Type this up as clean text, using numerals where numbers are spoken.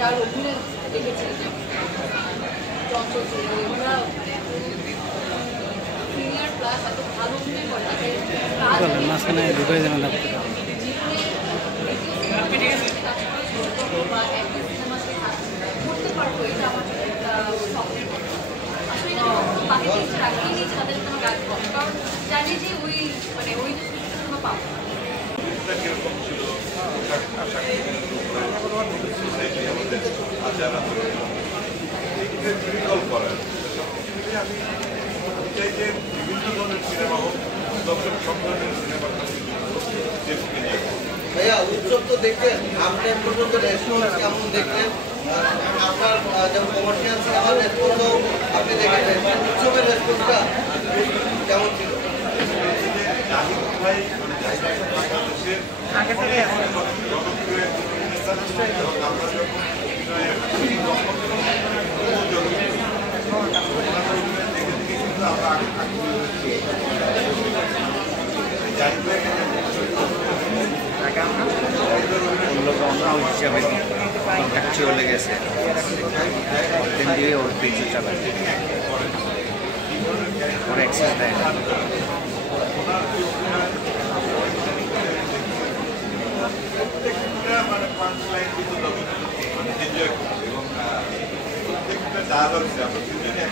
যার অভিনয় দেখেছি চঞ্চল ওরা সিনিয়র প্লাস এত ভালো অভিনয় করে তাদের মাঝখানে ঢুকে যেন বা একটা সিনেমাতে করতে পারবো এটা আমার একটা স্বপ্নের মতো আসলে বাকি জিনিসটা রাখিয়ে নিয়েছি তাদের কোনো কাজ কম কারণ জানি যে ওই মানে ওই কোনো পাবো কিরকম ছিল আমাদের আচার আচরণ রিকল করার আমি চাই যে বিভিন্ন ধরনের সিনেমা হোক দর্শক সব ধরনের সিনেমা ভাইয়া উৎসব তো দেখলেন আপনি পর্যন্ত রেসপন্স কেমন দেখলেন আপনার যেমন কমার্শিয়াল সিনেমার রেসপন্সও আপনি দেখেছেন উৎসবের রেসপন্সটা কেমন ছিল ভাই বাংলাদেশের আগে থেকে আমরা যখন হিসাবে কন্ট্যাক্ট চলে গেছে দিয়ে ওর পিছু চালায় ওর অ্যাক্সেস দেয় না প্রত্যেকটা মানে পাঁচ লাইন কিন্তু এনজয় করছে এবং প্রত্যেকটা ডায়ালগ আমরা দুজনে